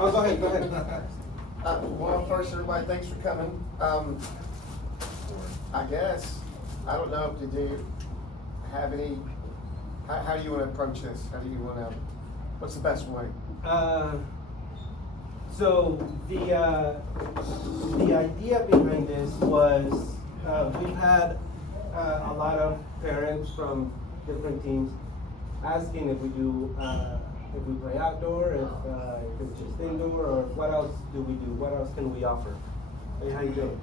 Oh, go ahead, go ahead. Well, first, everybody, thanks for coming. I guess, I don't know, did you have any, how do you wanna approach this? How do you wanna, what's the best way? So the idea behind this was, we've had a lot of parents from different teams asking if we do, if we play outdoor, if it's just indoor, or what else do we do? What else can we offer? Hey, how you doing?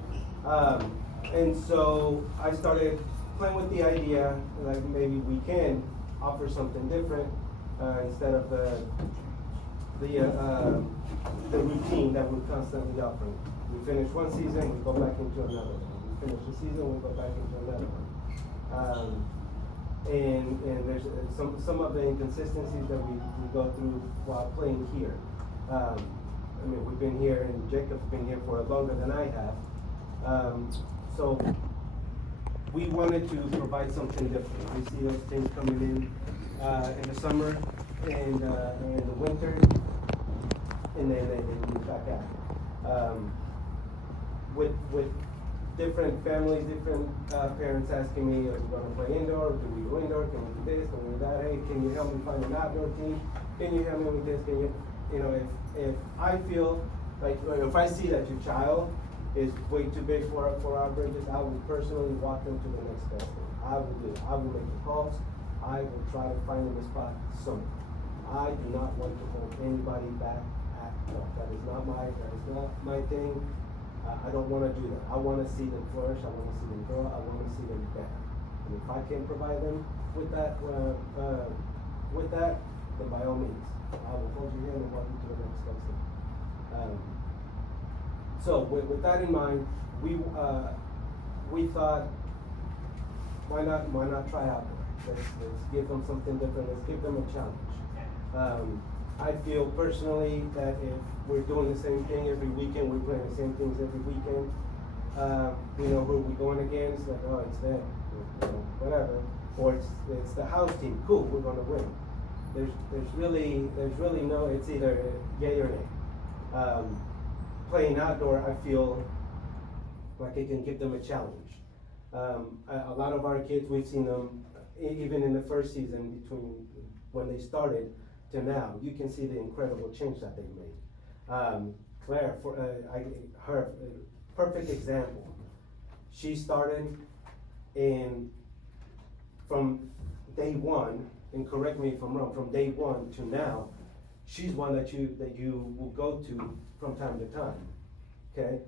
And so I started playing with the idea, like maybe we can offer something different, instead of the routine that we're constantly offering. We finish one season, we go back into another one. We finish the season, we go back into another one. And there's some of the inconsistencies that we go through while playing here. I mean, we've been here, and Jacob's been here for longer than I have. So we wanted to provide something different. We see those things coming in the summer and in the winter, and then they move back out. With different families, different parents asking me, are we gonna play indoor? Do we go indoor? Can we do this? Can we do that? Hey, can you help me find an outdoor team? Can you help me with this? Can you know, if I feel like, if I see that your child is way too big for our bridges, I will personally walk them to the next best thing. I will do it. I will make the calls. I will try to find them a spot somewhere. I do not want to hold anybody back at all. That is not my thing. I don't wanna do that. I wanna see them flourish, I wanna see them grow, I wanna see them better. And if I can provide them with that, then by all means, I will hold your hand and walk you to the next best thing. So with that in mind, we thought, why not try out there? Let's give them something different, let's give them a challenge. I feel personally that if we're doing the same thing every weekend, we're playing the same things every weekend, we know who we're going against, like, oh, it's them, you know, whatever, or it's the house team, cool, we're gonna win. There's really no, it's either yay or nay. Playing outdoor, I feel like it can give them a challenge. A lot of our kids, we've seen them, even in the first season, between when they started to now, you can see the incredible change that they've made. Claire, her perfect example. She started from day one, and correct me if I'm wrong, from day one to now, she's one that you will go to from time to time. Okay?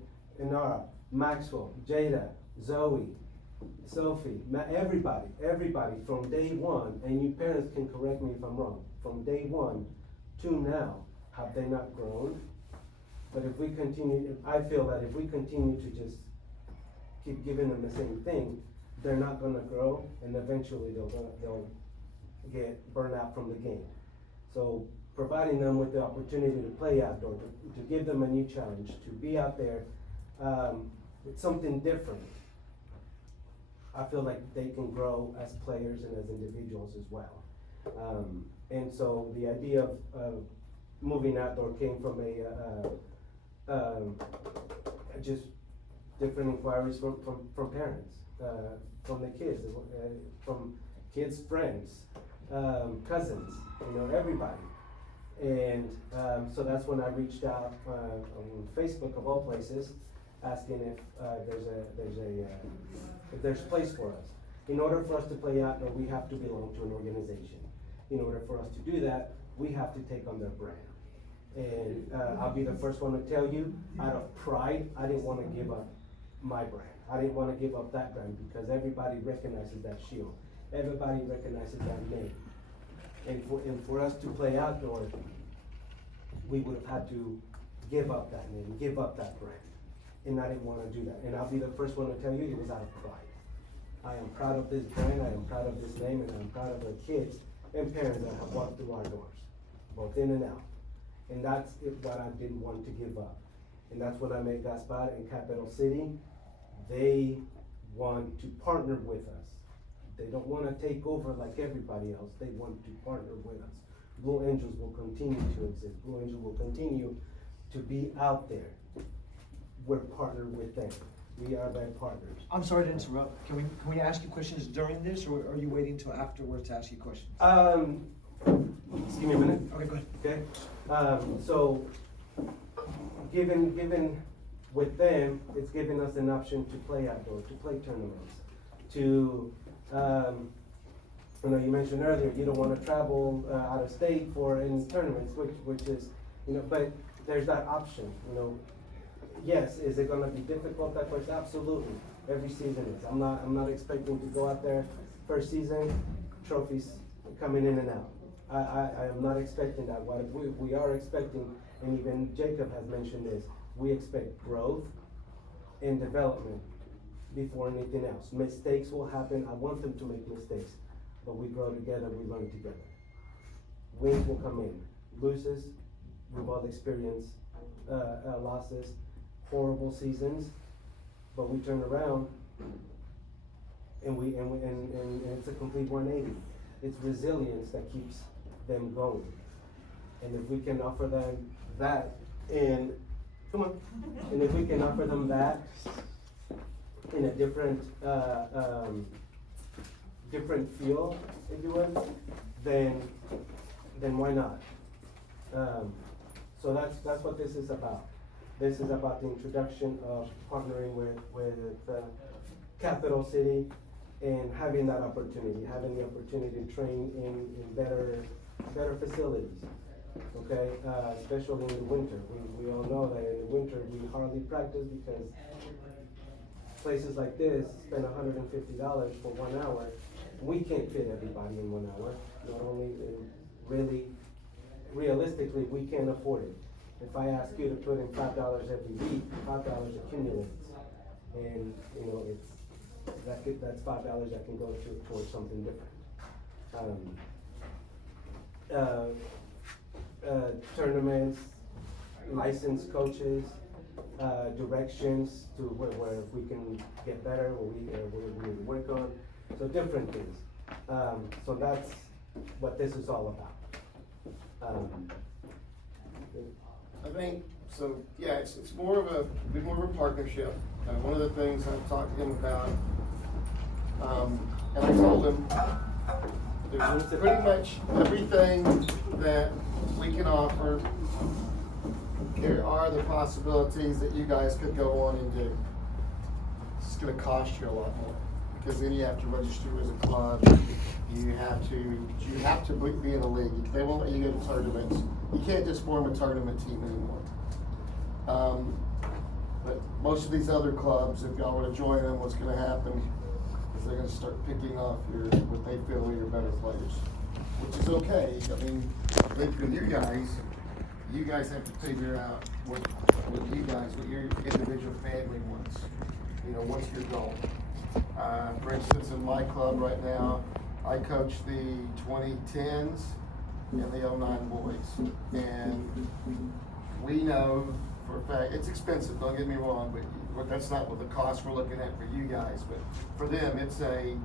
Inara, Maxwell, Jada, Zoe, Sophie, everybody from day one, and you parents can correct me if I'm wrong, from day one to now, have they not grown? But if we continue, I feel that if we continue to just keep giving them the same thing, they're not gonna grow, and eventually they'll get burned out from the game. So providing them with the opportunity to play outdoor, to give them a new challenge, to be out there with something different, I feel like they can grow as players and as individuals as well. And so the idea of moving outdoor came from just different inquiries from parents, from the kids, from kids' friends, cousins, you know, everybody. And so that's when I reached out on Facebook of all places, asking if there's a place for us. In order for us to play outdoor, we have to belong to an organization. In order for us to do that, we have to take on their brand. And I'll be the first one to tell you, out of pride, I didn't want to give up my brand. I didn't want to give up that brand because everybody recognizes that shield. Everybody recognizes that name. And for us to play outdoor, we would have had to give up that name, give up that brand. And I didn't want to do that. And I'll be the first one to tell you it was out of pride. I am proud of this brand, I am proud of this name, and I'm proud of the kids and parents that have walked through our doors, both in and out. And that's what I didn't want to give up. And that's when I met Gaspar in Capital City. They want to partner with us. They don't want to take over like everybody else. They want to partner with us. Blue Angels will continue to exist. Blue Angels will continue to be out there, we're partnered with them. We are their partners. I'm sorry to interrupt. Can we ask you questions during this, or are you waiting till afterwards to ask you questions? Just give me a minute. Okay, go ahead. Okay, so, given with them, it's giving us an option to play outdoors, to play tournaments, to, you mentioned earlier, you don't wanna travel, out of state for any tournaments, which is, but there's that option, Yes, is it gonna be difficult at first? Absolutely, every season is. I'm not expecting to go out there first season, trophies coming in and out. I am not expecting that. What we are expecting, and even Jacob has mentioned this, we expect growth and development before anything else. Mistakes will happen. I want them to make mistakes, but we grow together, we learn together. Wins will come in. Loses, we've all experienced losses, horrible seasons, but we turn around and it's a complete 180. It's resilience that keeps them going. And if we can offer them that and if we can offer them that in a different feel, if you would, then why not? So that's what this is about. This is about the introduction of partnering with Capital City and having that opportunity, having the opportunity to train in better facilities, okay? Especially in the winter. We all know that in the winter we hardly practice because places like this spend $150 for 1 hour. We can't fit everybody in 1 hour. Not only really, realistically, we can't afford it. If I ask you to put in $5 every week, $5 accumulates. And, that's $5 that can go towards something different. Tournaments, licensed coaches, directions to where we can get better, where we work on, so different things. So that's what this is all about. I think, so, yeah, it's more of a partnership. One of the things I've talked to him about, and I told him, there's pretty much everything that we can offer. There are the possibilities that you guys could go on and do. It's gonna cost you a lot more, because then you have to register as a club. You have to be in a league. They won't let you go to tournaments. You can't just form a tournament team anymore. But most of these other clubs, if y'all were to join them, what's gonna happen is they're gonna start picking off what they feel are your better players, which is okay. I mean, I think for you guys have to figure out what your individual family wants. What's your goal? For instance, in my club right now, I coach the 2010s and the 09 boys. And we know for a fact, it's expensive, don't get me wrong, but that's not what the cost we're looking at for you guys. But for them, it's a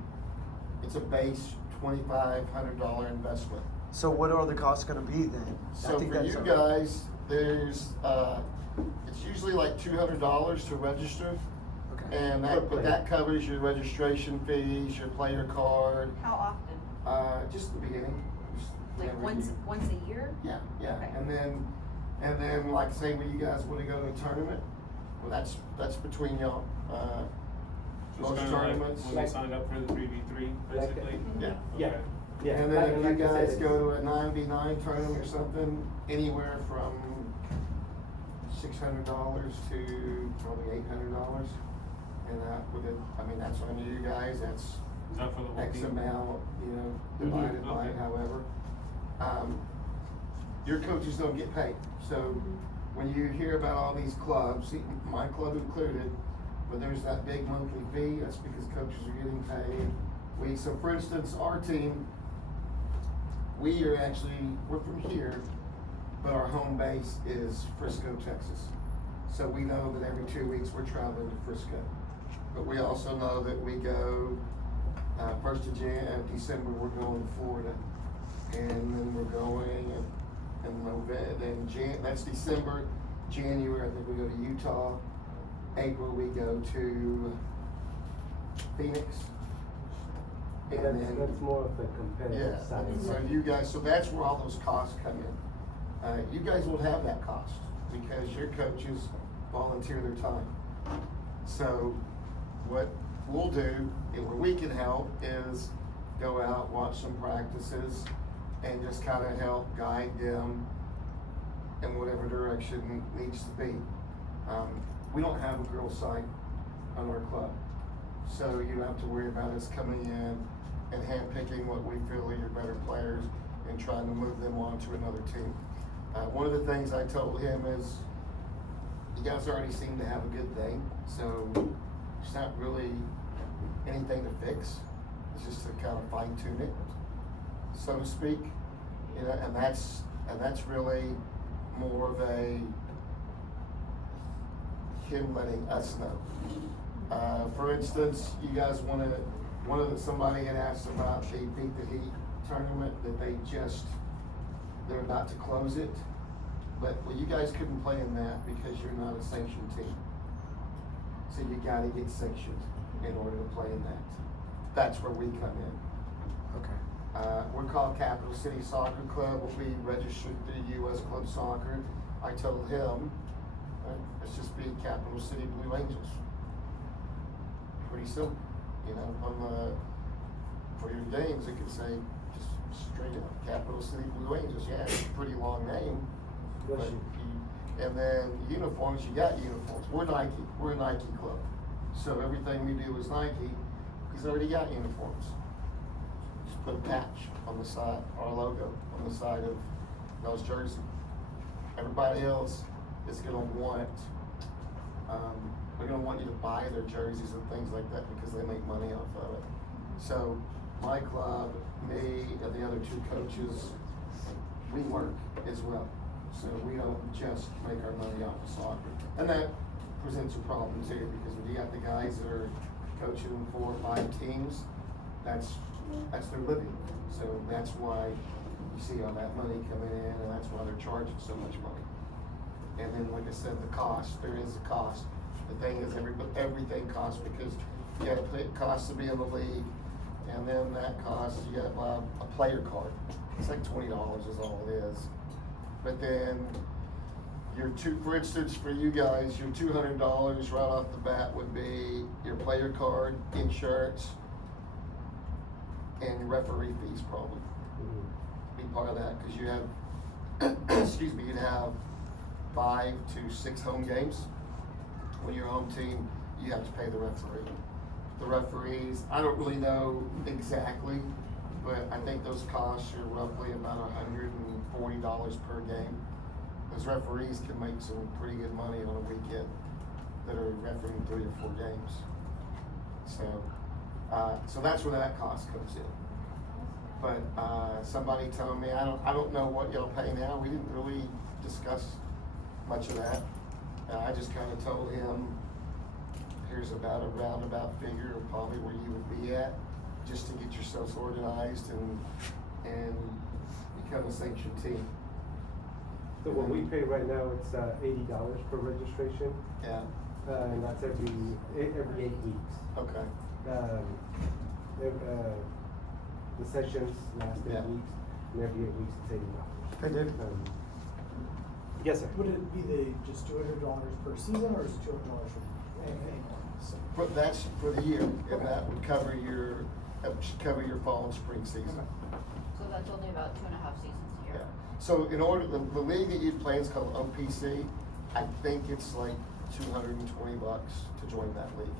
base $2,500 investment. So what are the costs gonna be then? So for you guys, there's, it's usually like $200 to register. Okay. And that covers your registration fees, your player card. How often? Just the beginning. Like once a year? Yeah. Okay. And then like say when you guys want to go to a tournament, well that's between y'all. Most tournaments. When they signed up for the 3v3, basically? Yeah. Okay. Yeah. And then if you like I said, guys go to a 9v9 tournament or something, anywhere from $600 to probably $800. And that's on you guys, that's Not for the whole X team. amount, divided by Okay. however. Your coaches don't get paid, so when you hear about all these clubs, my club included, but there's that big monthly fee, that's because coaches are getting paid. So for instance, our team, we're from here, but our home base is Frisco, Texas. So we know that every 2 weeks we're traveling to Frisco. But we also know that we go, 1st of December, we're going to Florida. And then we're going in November, that's December. January, I think we go to Utah. April, we go to Phoenix. And then, That's more of a yeah, competitive side. so you guys, so that's where all those costs come in. You guys will have that cost because your coaches volunteer their time. So what we'll do, and where we can help, is go out, watch some practices, and just kind of help guide them in whatever direction needs to be. We don't have a girls' side on our club, so you don't have to worry about us coming in and handpicking what we feel are your better players and trying to move them on to another team. One of the things I told him is, you guys already seem to have a good thing, so it's not really anything to fix. It's just to kind of fine tune it, so to speak. You know, and that's really more of a him letting us know. For instance, you guys somebody had asked about the Beat the Heat tournament that they're about to close it. But, well, you guys couldn't play in that because you're not a sanctioned team. So you gotta get sanctioned in order to play in that. That's where we come in. Okay. We're called Capital City Soccer Club. We registered through US Club Soccer. I told him, let's just be Capital City Blue Angels. Pretty simple, you know, for your games, it could say just straight up Capital City Blue Angels. Yeah, it's a pretty long name. But and then uniforms, you got uniforms. We're Nike. We're a Nike club. So everything we do is Nike. He's already got uniforms. Just put a patch on the side, our logo on the side of those jerseys. Everybody else is gonna want, they're gonna want you to buy their jerseys and things like that because they make money off of it. So my club, me, and the other two coaches, we work as well. So we don't just make our money off of soccer. And that presents a problem too, because when you got the guys that are coaching 4 or 5 teams, that's their living. So that's why you see all that money coming in, and that's why they're charging so much money. And then, like I said, the cost, there is a cost. The thing is, everything costs because it costs to be in the league, and then that costs, you got a player card. It's like $20 is all it is. But then for instance, for you guys, your $200 right off the bat would be your player card, insurance, and your referee fees probably. Be part of that, because you have, excuse me, you'd have 5 to 6 home games. When you're a home team, you have to pay the referee. The referees, I don't really know exactly, but I think those costs are roughly about $140 per game. Those referees can make some pretty good money on a weekend that are refereeing 3 or 4 games. So that's where that cost comes in. But somebody told me, I don't know what y'all pay now. We didn't really discuss much of that. I just kind of told him, here's about a roundabout figure of probably where you would be at, just to get yourselves organized and become a sanctioned team. So what we pay right now, it's $80 per registration, Yeah, and that's every 8 weeks. okay. The sessions last 8 Yeah. weeks, and every 8 weeks it's $80. Hey, Dave. Yes, sir. Would it be just $200 per season, or is it $200 for annual? But that's for the year, and that would cover your fall and spring season. So that's only about 2.5 seasons a Yeah. year. So in order, the league that you'd play is called OPC. I think it's like $220 to join that league,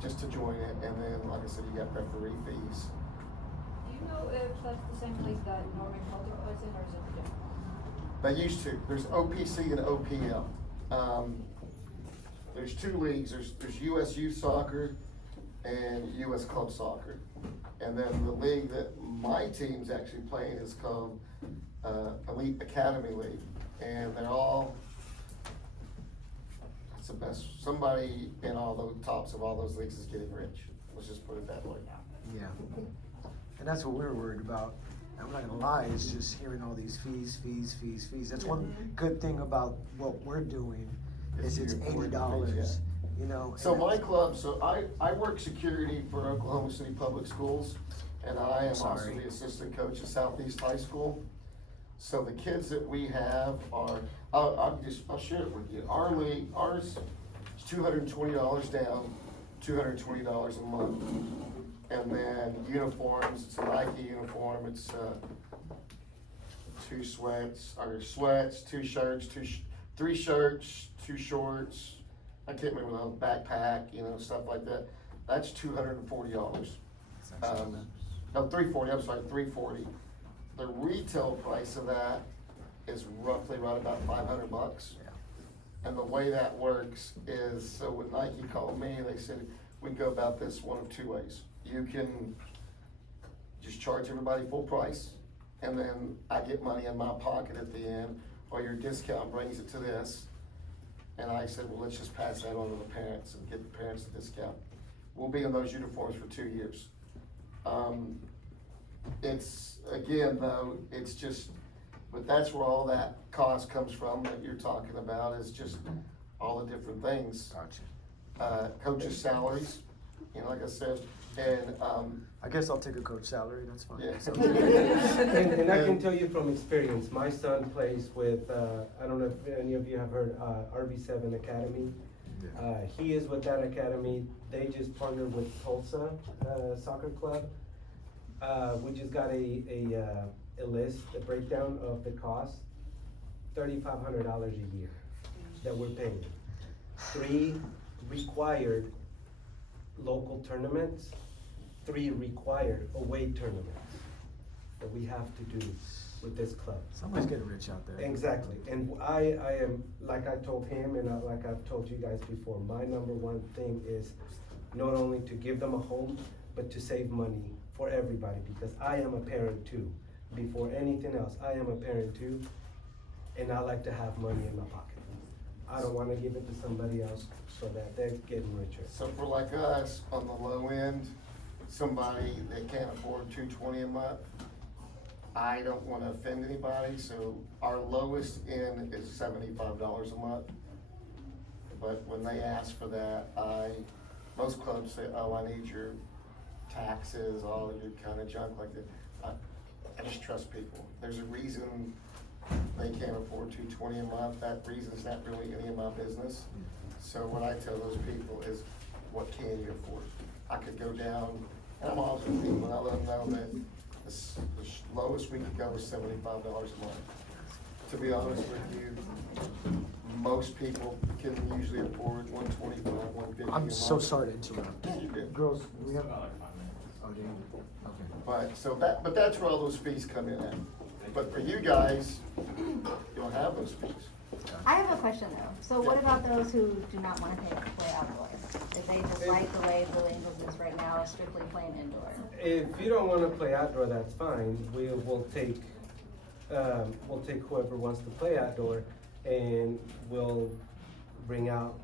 just to join it. And then, like I said, you got referee fees. Do you know if that's the same league that Norman Calder was in, or is it a different one? They used to. There's OPC and OPL. There's 2 leagues. There's US Youth Soccer and US Club Soccer. And then the league that my team's actually playing is called Elite Academy League. And they're all, it's the best, somebody in all the tops of all those leagues is getting rich. Let's just put it that way. Yeah. And that's what we were worried about. I'm not gonna lie, it's just hearing all these fees. That's one good thing about what we're doing, is it's $80, you know. So and my that's- club, so I work security for Oklahoma City Public Schools, and I am also Sorry. the assistant coach at Southeast High School. So the kids that we have are, I'll share it with you. Our league, ours is $220 down, $220 a month. And then uniforms, it's a Nike uniform, it's, 2 sweats, 2 shirts, 3 shirts, 2 shorts. I can't remember the backpack, you know, stuff like that. That's $240. No, $340, I'm sorry, $340. The retail price of that is roughly right about $500. And the way that works is, so when Nike called me, they said, we go about this one of 2 ways. You can just charge everybody full price, and then I get money in my pocket at the end, or your discount brings it to this. And I said, well, let's just pass that on to the parents and give the parents the discount. We'll be in those uniforms for 2 years. It's, again, though, it's just, but that's where all that cost comes from that you're talking about, is just all the different things. Gotcha. Coaches' salaries, you know, like I said, and, I guess I'll take a coach salary, that's fine. Yeah. So- And I can tell you from experience, my son plays with, I don't know if any of you have heard, RB7 Academy. He is with that academy. They just partnered with Tulsa, Soccer Club. We just got a list, a breakdown of the cost, $3,500 a year that we're paying. 3 required local tournaments, 3 required away tournaments that we have to do with this club. Somebody's getting rich out there. Exactly, and I am, like I told him and like I've told you guys before, my number one thing is not only to give them a home, but to save money for everybody, because I am a parent too. Before anything else, I am a parent too, and I like to have money in my pocket. I don't wanna give it to somebody else so that they're getting richer. so for like us, on the low end, somebody that can't afford $220 a month, I don't wanna offend anybody, so our lowest end is $75 a month. But when they ask for that, most clubs say, oh, I need your taxes, all your kind of junk like that. I just trust people. There's a reason they can't afford $220 a month. That reason's not really any of my business. So what I tell those people is, what can you afford? I could go down, and I'm honest with people, and I let them know that the lowest we could go is $75 a month. To be honest with you, most people can usually afford $125, $150 a month. I'm so sorry to interrupt. You're good. Girls, we have. Oh, do you? Okay. But that's where all those fees come in at. But for you guys, you don't have those fees. I have a question though. So what about those who do not want to play outdoors? If they just like the way Blue Angels is right now, strictly playing indoor? If you don't wanna play outdoor, that's fine. We'll take whoever wants to play outdoor, and we'll bring out,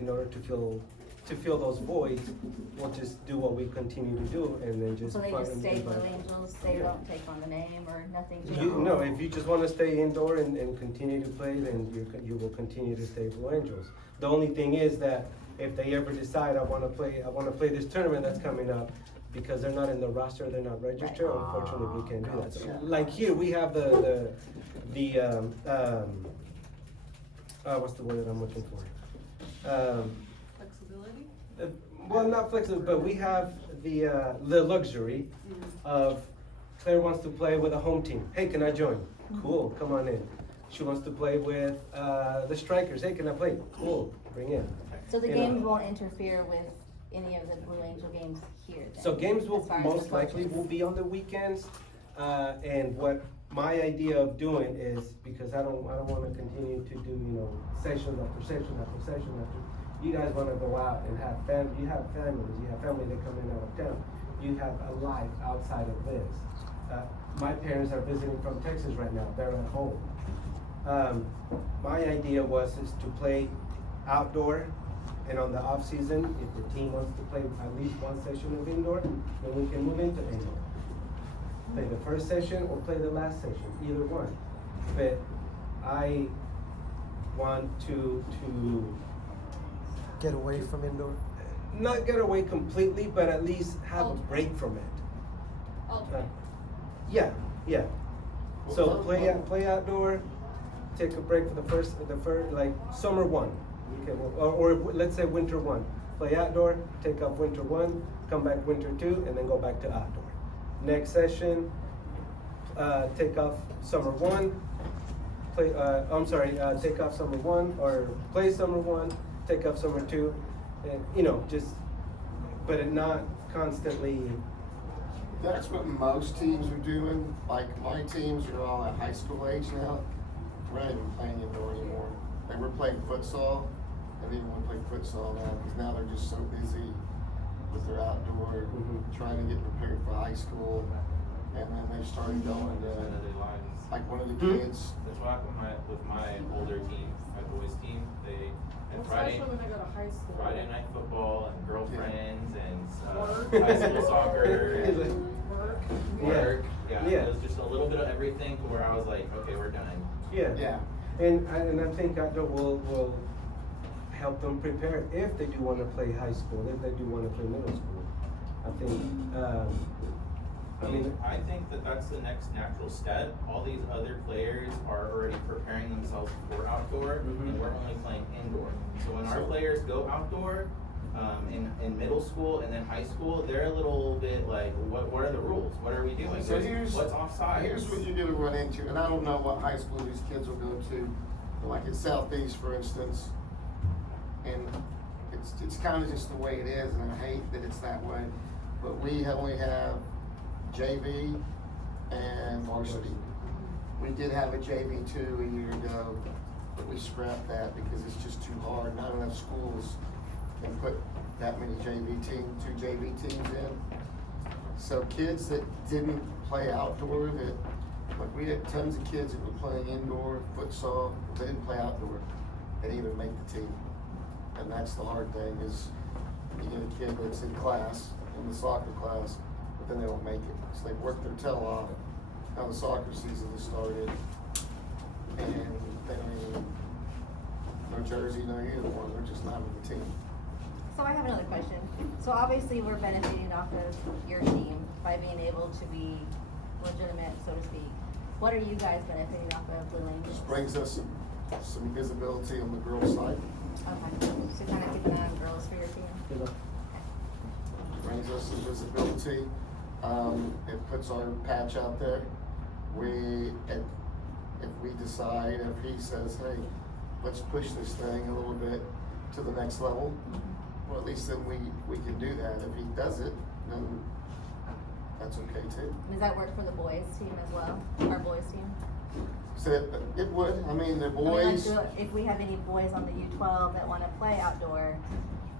in order to fill those voids, we'll just do what we continue to do, and then just. So they find just stay Blue anybody. Angels, they Yeah. don't take on the name or nothing? No, if you just wanna stay indoor and continue to play, then you will continue to stay Blue Angels. The only thing is that if they ever decide, I wanna play this tournament that's coming up, because they're not in the roster, they're not registered, Right. unfortunately, we can't do that. So, Gotcha. like here, we have what's the word that I'm looking for? Flexibility? Well, not flexible, but we have the luxury of Claire wants to play with a home team. Hey, can I join? Cool, come on in. She wants to play with the Strikers. Hey, can I play? Cool, bring in. So the You know. games won't interfere with any of the Blue Angel games here then? So games will as far as most the likely coaches? will be on the weekends, and what my idea of doing is, because I don't wanna continue to do, sessions after session after session after. You guys wanna go out and have you have family that come in out of town. You have a life outside of this. My parents are visiting from Texas right now, they're at home. My idea is to play outdoor, and on the off season, if the team wants to play at least one session of indoor, then we can move into indoor. Play the first session or play the last session, either one. But I want to Get away from indoor? not get away completely, but at least have a Alternate. break from it. Alternate. Yeah, yeah. So play outdoor, take a break for the first, like summer one. Okay, or let's say winter one. Play outdoor, take off winter one, come back winter two, and then go back to outdoor. Next session, take off summer one, take off summer one, or play summer one, take off summer two, and just, but it not constantly. That's what most teams are doing. Like my teams are all at high school age now. We're not even playing indoor anymore. Like we're playing futsal. I don't even want to play futsal now because now they're just so busy with their outdoor, trying to get prepared for high school. And then they started going to, like one of the kids. That's what happened with my older team, my boys team. They had Friday night football and girlfriends and high school soccer and work. Yeah, it was just a little bit of everything to where I was like, okay, we're done. Yeah. Yeah. And I think outdoor will help them prepare if they do want to play high school, if they do want to play middle school. I think, I think that that's the next natural step. All these other players are already preparing themselves for outdoor, and we're only playing indoor. So when our players go outdoor, in middle school and then high school, they're a little bit like, what are the rules? What are we doing? So What's offside? Here's what you're gonna run into, and I don't know what high school these kids will go to, but like at Southeast, for instance, and it's kind of just the way it is, and I hate that it's that way, but we only have JV and varsity. We did have a JV2 a year ago, but we scrapped that because it's just too hard. Not enough schools can put that many two JV teams in. So kids that didn't play outdoor, like we had tons of kids that were playing indoor futsal, they didn't play outdoor. They didn't even make the team. And that's the hard thing is you get a kid that's in class, in the soccer class, but then they don't make it. So they work their tail off. Now the soccer season has started and they don't even, no jersey, no uniform, they're just not with the team. So I have another question. So obviously we're benefiting off of your team by being able to be legitimate, so to speak. What are you guys benefiting off of Blue Angels? Just brings us some visibility on the girls' side. Okay, so kind of keep an eye on girls for your team? Brings us some visibility. It puts our patch out there. If we decide, if he says, hey, let's push this thing a little bit to the next level, well, at least then we can do that. If he does it, then that's okay too. Does that work for the boys team as well, our boys team? So it would, I mean, the I mean, boys. like, if we have any boys on the U12 that wanna play outdoor,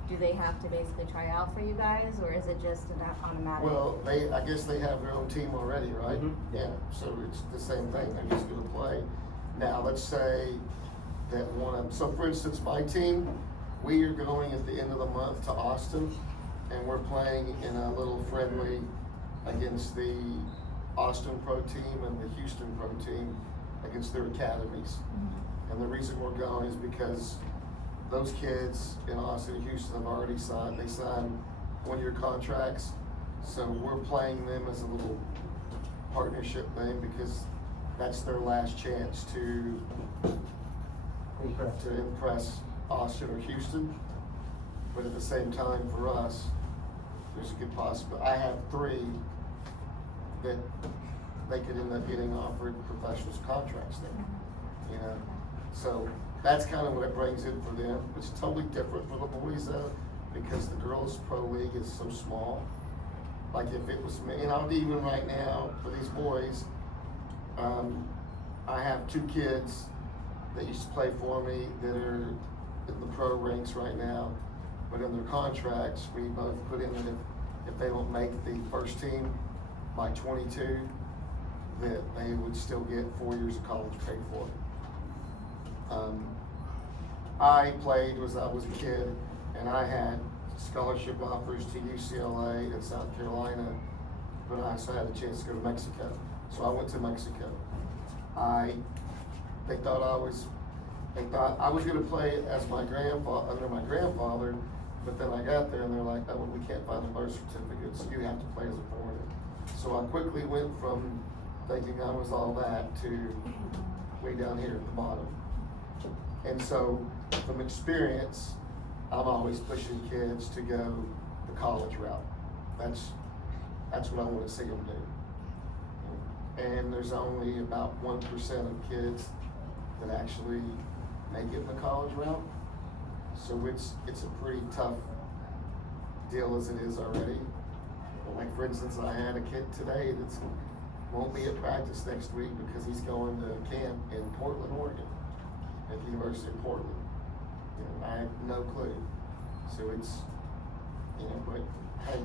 do they have to basically try out for you guys, or is it just an automatic? Well, I guess they have their own team already, right? Yeah, so it's the same thing, they're just gonna play. Now, let's say that so for instance, my team, we are going at the end of the month to Austin, and we're playing in a little friendly against the Austin Pro team and the Houston Pro team against their academies. And the reason we're going is because those kids in Austin and Houston have already signed 1-year contracts. So we're playing them as a little partnership thing because that's their last chance to impress Austin or Houston. But at the same time for us, there's a good possibility. I have 3 that they could end up getting offered professionals contracts there, So that's kind of what it brings in for them. It's totally different for the boys though, because the girls' pro league is so small. Like if it was me, and even right now for these boys, I have 2 kids that used to play for me that are in the pro ranks right now, but in their contracts, we both put in that if they don't make the first team by 22, that they would still get 4 years of college paid for. I played as I was a kid, and I had scholarship offers to UCLA and South Carolina, but I also had a chance to go to Mexico. So I went to Mexico. They thought I was gonna play as under my grandfather, but then I got there and they're like, oh, we can't find the birth certificate, so you have to play as a foreigner. So I quickly went from thinking I was all that to way down here at the bottom. And so from experience, I'm always pushing kids to go the college route. That's what I want to see them do. And there's only about 1% of kids that actually make it the college route. So it's a pretty tough deal as it is already. But like for instance, I had a kid today that's won't be at practice next week because he's going to camp in Portland, Oregon, at the University of Portland. I have no clue. So it's, but hey,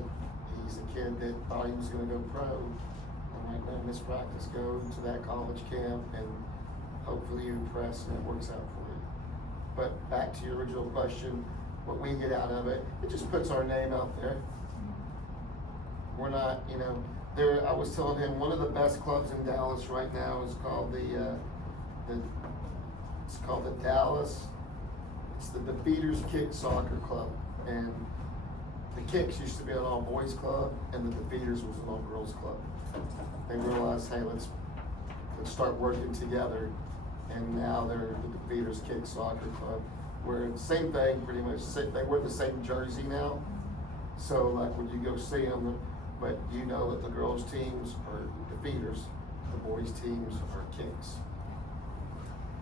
he's a kid that thought he was gonna go pro. I'm like, man, miss practice, go to that college camp and hopefully you impress and it works out for you. But back to your original question, what we get out of it, it just puts our name out there. We're not, I was telling him one of the best clubs in Dallas right now is called it's called the Dallas. It's the Defeaters Kick Soccer Club, and the Kicks used to be an all boys club, and the Defeaters was an all girls club. They realized, hey, let's start working together, and now they're the Defeaters Kick Soccer Club. We're the same thing, pretty much. They wear the same jersey now, so like when you go see them. But you know that the girls' teams are Defeaters, the boys' teams are Kicks.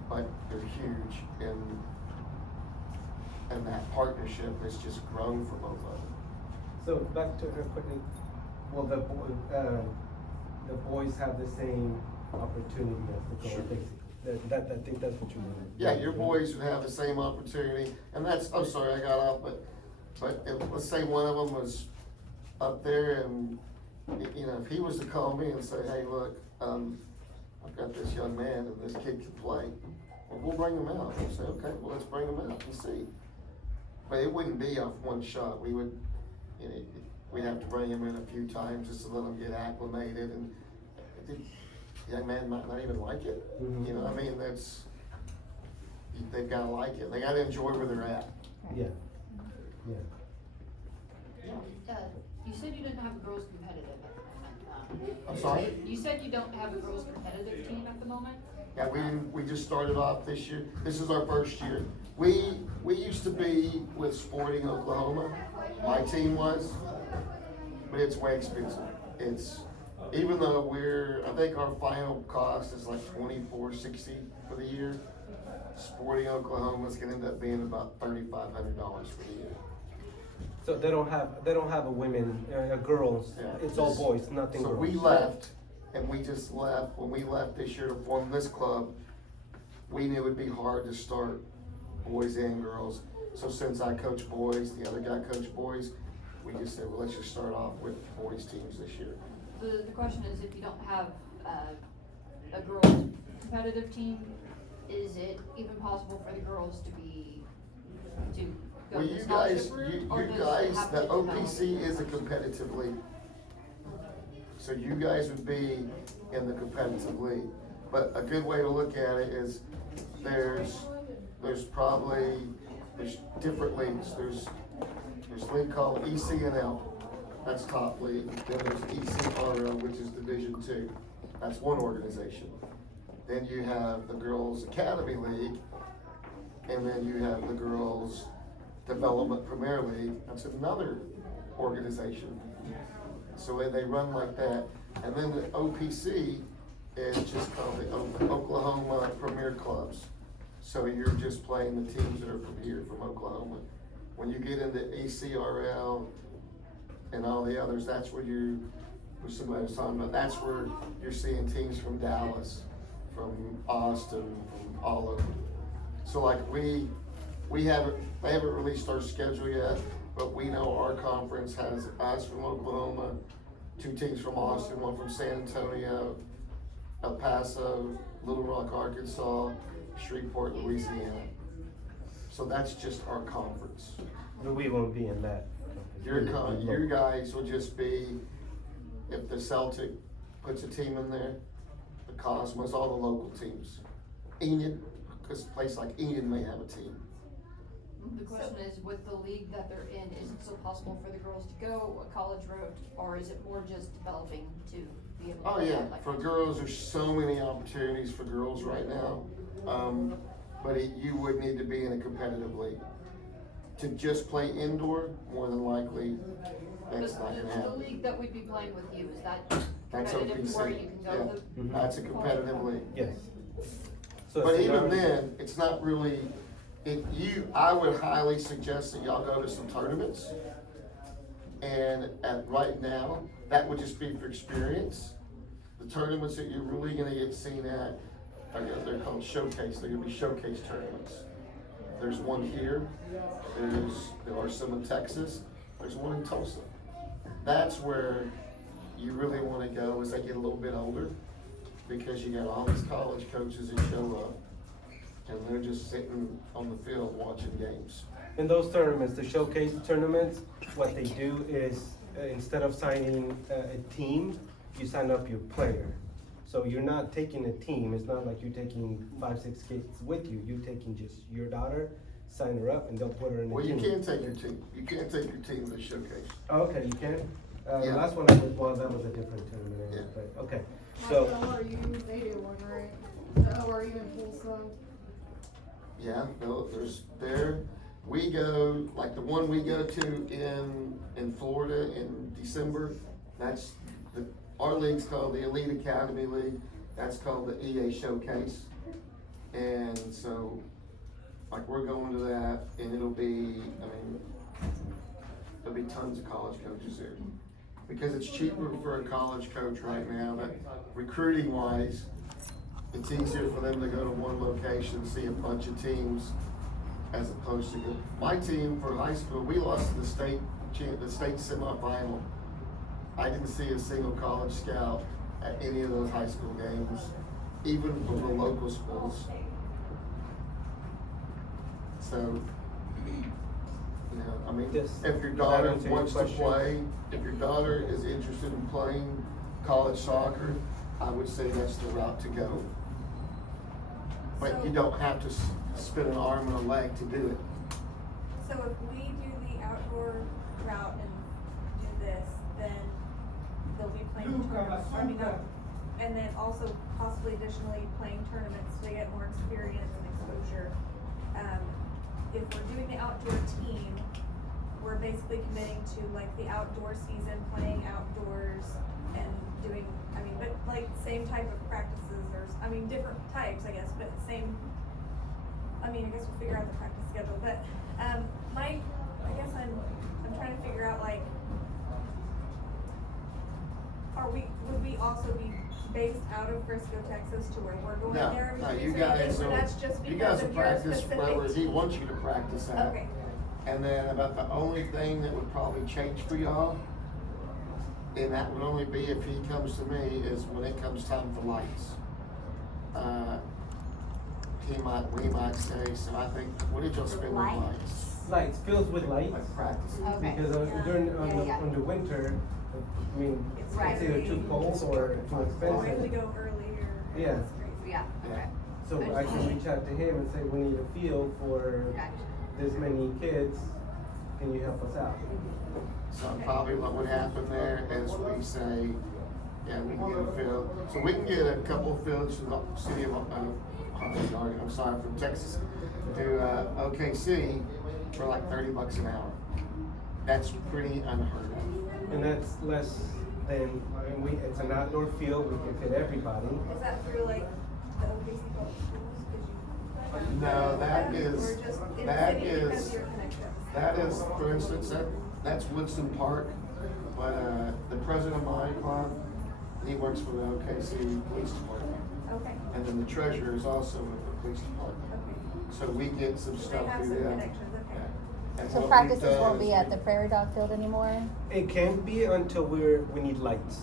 But they're huge, and that partnership has just grown for both of them. So back to her quickly, well, the boys have the same opportunity as the girls, Sure. basically. I think that's what you mean. Yeah, your boys would have the same opportunity, and that's, oh, sorry, I got off, but let's say one of them was up there and, if he was to call me and say, hey, look, I've got this young man and this kid can play, well, we'll bring him out. We'll say, okay, well, let's bring him out and see. But it wouldn't be off one shot. We would, we'd have to bring him in a few times just to let him get acclimated, and the young man might not even like it. Mhm. They've gotta like it. They gotta enjoy where they're at. Yeah, yeah. You said you didn't have a girls competitive at the moment. I'm sorry? You said you don't have a girls competitive team at the moment? Yeah, we just started off this year. This is our first year. We used to be with Sporting Oklahoma. My team was, but it's way expensive. Even though I think our final cost is like $24.60 for the year. Sporting Oklahoma is gonna end up being about $3,500 for the year. So they don't have a girls, Yeah. it's all boys, nothing So girls. we left, and we just left, when we left this year to form this club, we knew it'd be hard to start boys and girls. So since I coach boys, the other guy coached boys, we just said, well, let's just start off with boys teams this year. The question is, if you don't have a girls competitive team, is it even possible for the girls to go Well, the you scholarship guys, route, you or does it guys, have the to develop? OPC is a competitive league. So you guys would be in the competitive league. But a good way to look at it is there's different leagues. There's a league called ECNL, that's top league. Then there's ECRL, which is Division II. That's one organization. Then you have the Girls Academy League, and then you have the Girls Development Premier League. That's another organization. So they run like that. And then the OPC is just called the Oklahoma Premier Clubs. So you're just playing the teams that are from here, from Oklahoma. When you get into ACRL and all the others, that's where somebody was talking about, that's where you're seeing teams from Dallas, from Austin, from all over. So like they haven't released our schedule yet, but we know our conference has us from Oklahoma, 2 teams from Austin, 1 from San Antonio, El Paso, Little Rock, Arkansas, Shreveport, Louisiana. So that's just our conference. But we won't be in that. Your guys will just be if the Celtic puts a team in there, the Cosmos, all the local teams. Enid, because a place like Enid may have a team. The question is, with the league that they're in, is it still possible for the girls to go a college route, or is it more just developing to be able to? Oh, play yeah, at, like, for girls, there's so many opportunities for girls right now. You would need to be in a competitive league. To just play indoor, more than likely, that's not gonna The happen. league that we'd be playing with you, is that That's competitive where you OPC, can go yeah, to? that's a competitive league. Yes. So But it's even not- then, it's not really, I would highly suggest that y'all go to some tournaments. And right now, that would just be for experience. The tournaments that you're really gonna get seen at, they're called showcase, they're gonna be showcase tournaments. There's one here, there are some in Texas, there's one in Tulsa. That's where you really wanna go as they get a little bit older, because you got all these college coaches that show up, and they're just sitting on the field watching games. In those tournaments, the showcase tournaments, what they do is, instead of signing a team, you sign up your player. So you're not taking a team, it's not like you're taking 5-6 kids with you, you're taking just your daughter, sign her up, and they'll put her in the Well, team. you can take your team, you can take your team to the showcase. Oh, okay, you can? The Yeah. last one I was, well, that was a different tournament, Yeah. but, okay. So, How are you? They do one, right? How are you in Tulsa? Yeah, no, we go, like the one we go to in Florida in December, our league's called the Elite Academy League, that's called the EA Showcase. And so, like, we're going to that, and there'll be tons of college coaches there. Because it's cheaper for a college coach right now, but recruiting wise, it's easier for them to go to one location, see a bunch of teams, as opposed to my team for high school, we lost to the state semifinal. I didn't see a single college scout at any of those high school games, even from the local schools. So, Yes. if your Does that daughter answer your wants to question? play, if your daughter is interested in playing college soccer, I would say that's the route to go. But you don't have to spin an arm and a leg to do it. So if we do the outdoor route and do this, then they'll be playing tournaments, and then also possibly additionally playing tournaments to get more experience and exposure. If we're doing the outdoor team, we're basically committing to like the outdoor season, playing outdoors and doing, but like same type of practices or, different types, I guess, but same, I guess we'll figure out the practice schedule, but, I guess I'm trying to figure out like, would we also be based out of Frisco, Texas to where we're going there? No, every you Tuesday or guys anything, or will, that's just you because guys will of your practice specific wherever he team? wants you to practice at. Okay. And then about the only thing that would probably change for y'all, and that would only be if he comes to me, is when it comes time for lights. We might say, so I think, what did y'all spend on lights? lights, fields with lights. Like practice. Okay. Because Yeah. on the winter, Right. it's either too cold or too Or if we expensive. go earlier. Yeah. That's crazy. Yeah, okay. So I can reach out to him and say, we need a field for Gotcha. this many kids, can you help us out? So probably what would happen there is we say, yeah, we can get a field. So we can get a couple of fields from the city of, from Texas to OKC for like $30 an hour. That's pretty unheard of. And that's less than, it's an outdoor field, we can fit everybody. Is that through like the OKC public schools? Could you? No, that Or is, just in the that city because is, of your connections? that is, for instance, that's Woodson Park, but, the president of my club, he works for the OKC Police Department. Okay, And then the treasurer is also with the police department. okay. So we get some They stuff have through some them. connections, okay. And So what practices we've done won't be is at the Prairie Dog Field anymore? It can be until we need lights.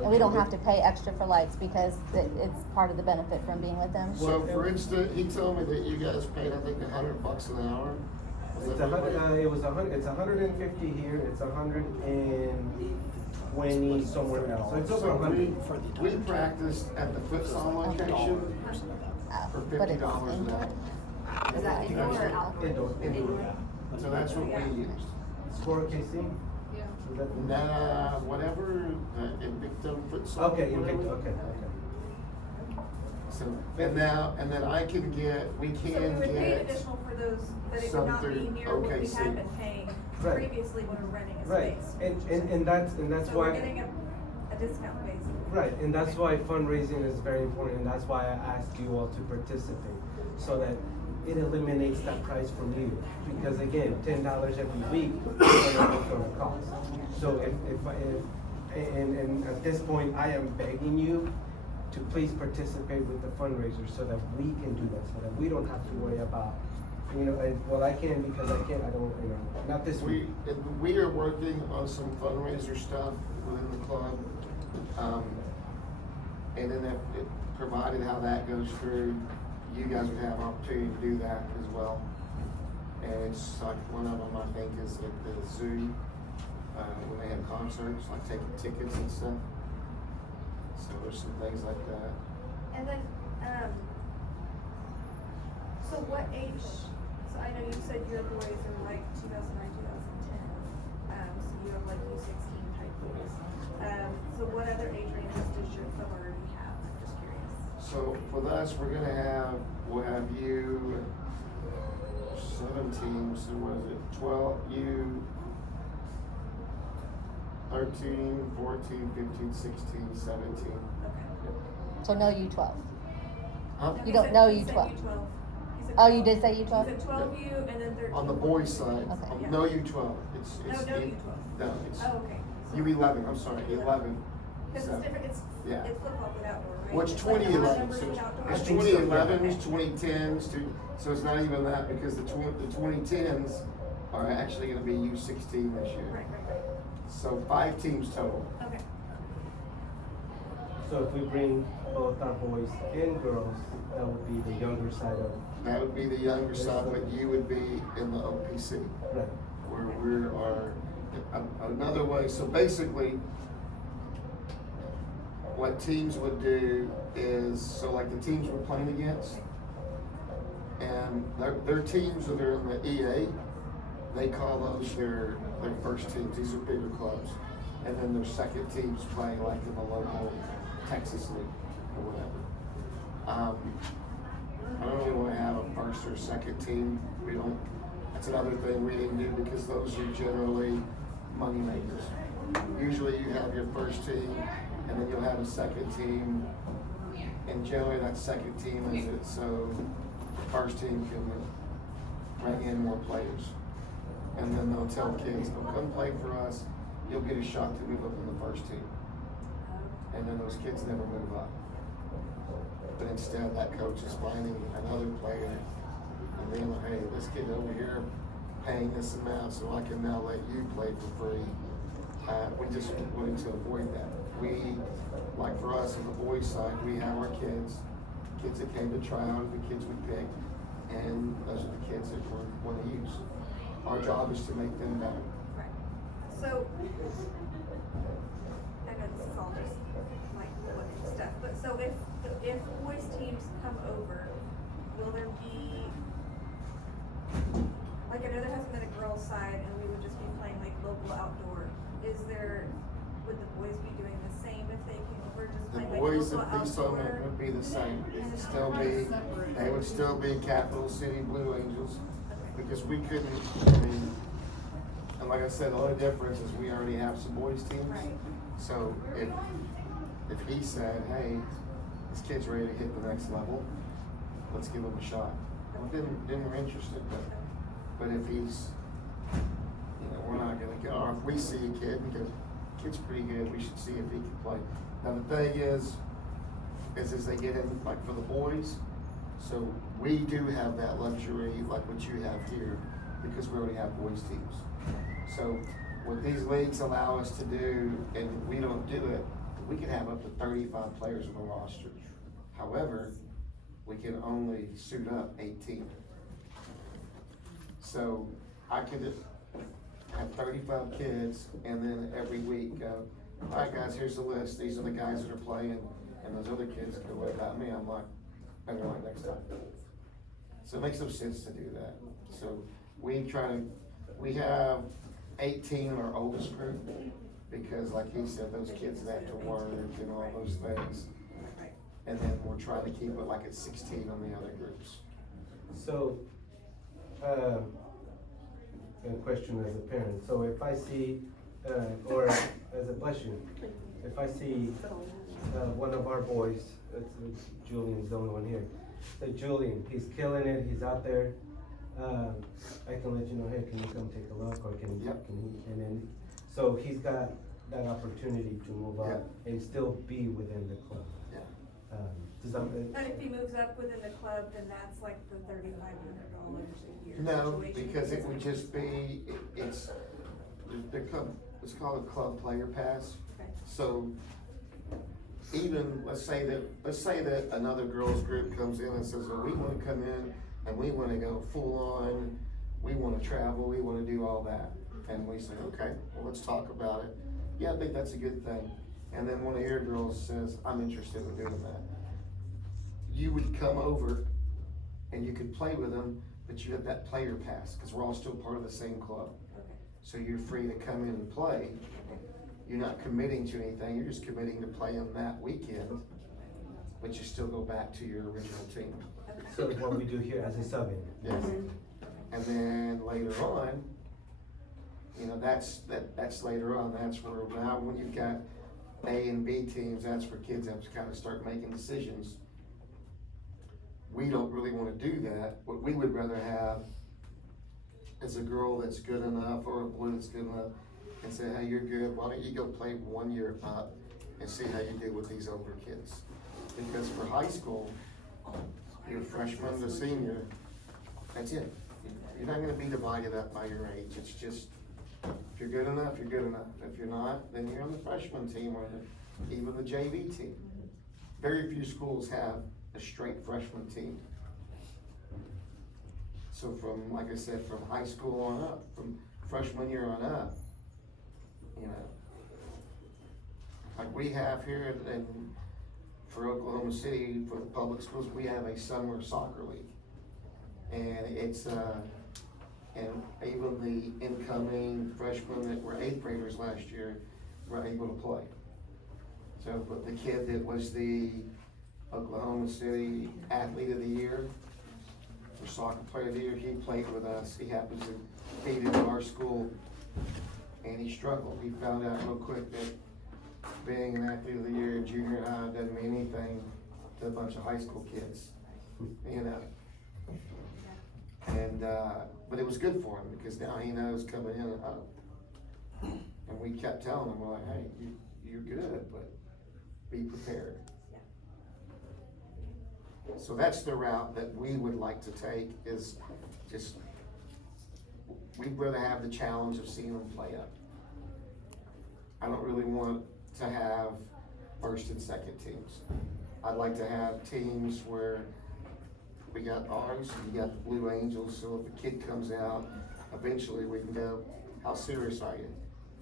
And we don't have to pay extra for lights because it's part of the benefit from being with them? So for instance, he told me that you guys paid, I think, $100 an hour. Was It's that right? it's 150 here, it's 120 20 somewhere else. So it's over So 100. we practiced at the futsal location for But it's $50 an indoor? hour. Is that indoor or outdoor? Indoor. So that's what we used. Score KC? Yeah. Is that- Nah, whatever, Invicta futsal. Okay, whatever. Invicta, okay. So, and then I can get, we So we can would pay get, additional for those, but it would not be something near what we OKC. had been paying Right. previously when we were renting a Right, space. and that's So we're why. getting a discount basically. Right, and that's why fundraising is very important, and that's why I ask you all to participate, so that it eliminates that price from you. Because again, $10 every week is what it's gonna cost. So and at this point, I am begging you to please participate with the fundraiser so that we can do that, so that we don't have to worry about, well, I can because I can't, I don't, not this week. we are working on some fundraiser stuff within the club. And then if, provided how that goes through, you guys would have opportunity to do that as well. And it's like one of them, I think, is at the zoo, when they have concerts, like taking tickets and stuff. So there's some things like that. And then, so what age, so I know you said your boys are like 2009, 2010, so you have like U16 type boys. So what other age ranges does your club already have? I'm just curious. So with us, we'll have you 17, so what is it, 12, you 13, 14, 15, 16, 17. Okay. So no U12. Huh? No, You he don't said- know he U12. said U12. He said Oh, you 12. did say He U12? said 12U and then 13. On the boys' side, Okay. no U12, it's. No, no U12. No, it's Oh, okay. U11, I'm sorry, 11. Because So, it's different, yeah. it's flip-flop with outdoor, right? Well, it's It's like odd 2011, numbers so with outdoor. it's I think so, yeah. 2011s, 2010s, so it's not even that, because the 2010s are actually gonna be U16 this year. Right. So 5 teams total. Okay. So if we bring both our boys and girls, that would be the younger side of, That would be the younger side, but you would be in the OPC, right. where we are, another way, so basically, what teams would do is, so like the teams we're playing against, and their teams that are in the EA, they call those their first teams, these are bigger clubs. And then their second teams play like in the local Texas League or whatever. I don't really wanna have a first or second team, that's another thing we didn't do because those are generally money makers. Usually you have your first team and then you'll have a second team, and generally that second team is it so the first team can bring in more players. And then they'll tell kids, "Oh, come play for us, you'll get a shot to move up in the first team." And then those kids never move up. But instead, that coach is finding another player and being like, "Hey, this kid over here paying this amount, so I can now let you play for free." We just wanted to avoid that. Like for us on the boys' side, we have our kids that came to try out, the kids we picked, and those are the kids that we want to use. Our job is to make them better. Right. So, I know this is all just like looking stuff, but so if boys teams come over, will there be, like I know there hasn't been a girls' side and we would just be playing like local outdoor. Would the boys be doing the same if they came over, just The playing like boys, local if they saw outdoor? them, would be the same. They would still be Capital City Blue Angels, because we couldn't, and like I said, the only difference is we already have some boys teams. Right. So if he said, "Hey, this kid's ready to hit the next level, let's give him a shot." Well, then we're interested, but if he's, we're not gonna go, or if we see a kid and go, "Kid's pretty good, we should see if he can play." Now, the thing is as they get in, like for the boys, so we do have that luxury, like what you have here, because we already have boys teams. So what these leagues allow us to do, and we don't do it, we can have up to 35 players on the roster. However, we can only suit up 18. So I could have 35 kids and then every week go, all right, guys, here's the list, these are the guys that are playing, and those other kids go, what about me? I'm like, better luck next time. So it makes no sense to do that. So we have 18 in our oldest group, because like he said, those kids that have to work and all those things. And then we're trying to keep it like at 16 on the other groups. So, a question as a parent, so if I see, or as a blessing, if I see, one of our boys, it's Julian's the only one here, say Julian, he's killing it, he's out there, I can let you know, hey, can you come take a look, or can he, and then, so he's got that opportunity to move up and still be within the club. Yeah. Does that, And if he moves up within the club, then that's like the $3,500 a year No, situation. because it would just be, it's called a club player pass. Okay. So even, let's say that another girls group comes in and says, well, we wanna come in and we wanna go full on, we wanna travel, we wanna do all that. And we say, okay, well, let's talk about it. Yeah, I think that's a good thing. And then one of your girls says, I'm interested in doing that. You would come over and you could play with them, but you have that player pass, because we're all still part of the same club. Okay. So you're free to come in and play. You're not committing to anything, you're just committing to playing that weekend, but you still go back to your original team. so what we do here as a sub-in? Yes. And then later on, you know, that's later on, that's where now when you've got A and B teams, that's where kids have to kind of start making decisions. We don't really wanna do that. What we would rather have is a girl that's good enough or a boy that's good enough and say, hey, you're good, why don't you go play 1 year up and see how you do with these older kids? Because for high school, you're freshman to senior, that's it. You're not gonna be divided up by your age. It's just, if you're good enough, you're good enough. If you're not, then you're on the freshman team or even the JV team. Very few schools have a straight freshman team. So from, like I said, from high school on up, from freshman year on up, you know, like we have here in, for Oklahoma City, for the public schools, we have a summer soccer league. And it's, and even the incoming freshmen that were 8th graders last year were able to play. So, but the kid that was the Oklahoma City Athlete of the Year, or Soccer Player of the Year, he played with us. He happens to be in our school, and he struggled. He found out real quick that being an Athlete of the Year in junior high doesn't mean anything to a bunch of high school kids, you know. And, but it was good for him, because now he knows coming in and up. And we kept telling him, we're like, hey, you're good, but be prepared. So that's the route that we would like to take, is just, we'd rather have the challenge of seeing them play up. I don't really want to have first and second teams. I'd like to have teams where we got ours, you got the Blue Angels, so if a kid comes out, eventually we can go, how serious are you?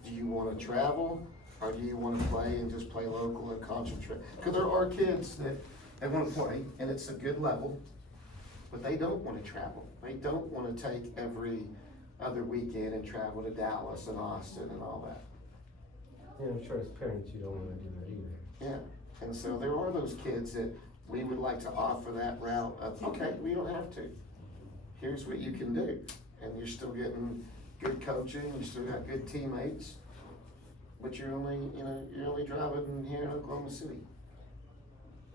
Do you wanna travel, or do you wanna play and just play local and concentrate? Cause there are kids that, they wanna play, and it's a good level, but they don't wanna travel. They don't wanna take every other weekend and travel to Dallas and Austin and all that. Yeah, I'm sure as parents, you don't wanna do that either. Yeah, and so there are those kids that we would like to offer that route of, okay, we don't have to. Here's what you can do, and you're still getting good coaching, you still got good teammates, but you're only, you know, you're only driving here in Oklahoma City.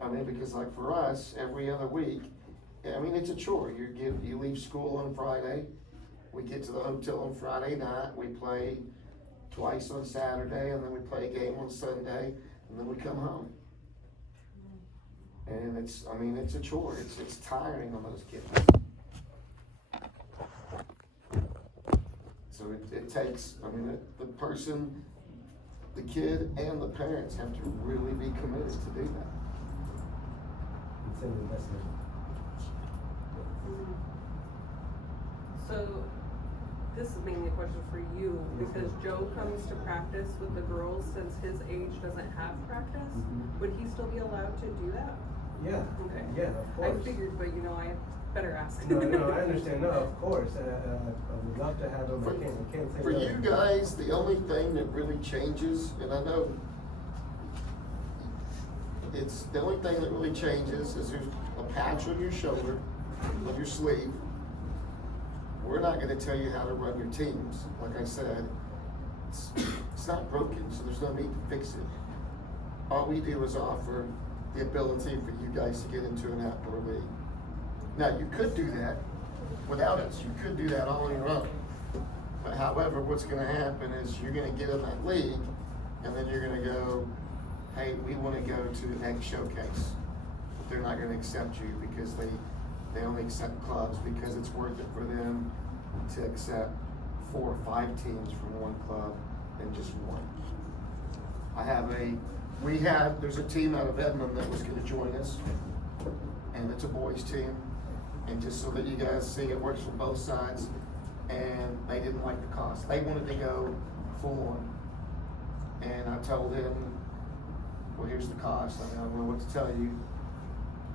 I mean, because like for us, every other week, I mean, it's a chore. You leave school on Friday, we get to the hotel on Friday night, we play twice on Saturday, and then we play a game on Sunday, and then we come home. And it's, I mean, it's a chore, it's tiring on those kids. So it takes, I mean, the person, the kid and the parents have to really be committed to do that. It's an investment. So, this is mainly a question for you, because Joe comes to practice with the girls since his age doesn't have practice. Mhm. Would he still be allowed to do that? Yeah. Okay. Yeah, of I course. figured, but I better ask. No, I understand, no, of course, I would love to have him, I can't say For no. you guys, the only thing that really changes, and I know it's, the only thing that really changes is there's a patch on your shoulder, of your sleeve. We're not gonna tell you how to run your teams. Like I said, it's not broken, so there's no need to fix it. All we do is offer the ability for you guys to get into an outdoor league. Now, you could do that without us. You could do that all on your own. But however, what's gonna happen is you're gonna get in that league, and then you're gonna go, hey, we wanna go to the next showcase. But they're not gonna accept you because they only accept clubs because it's worth it for them to accept 4 or 5 teams from one club than just one. There's a team out of Edmond that was gonna join us, and it's a boys team. And just so that you guys see, it works from both sides, and they didn't like the cost. They wanted to go full on. And I told him, well, here's the cost. I don't know what to tell you.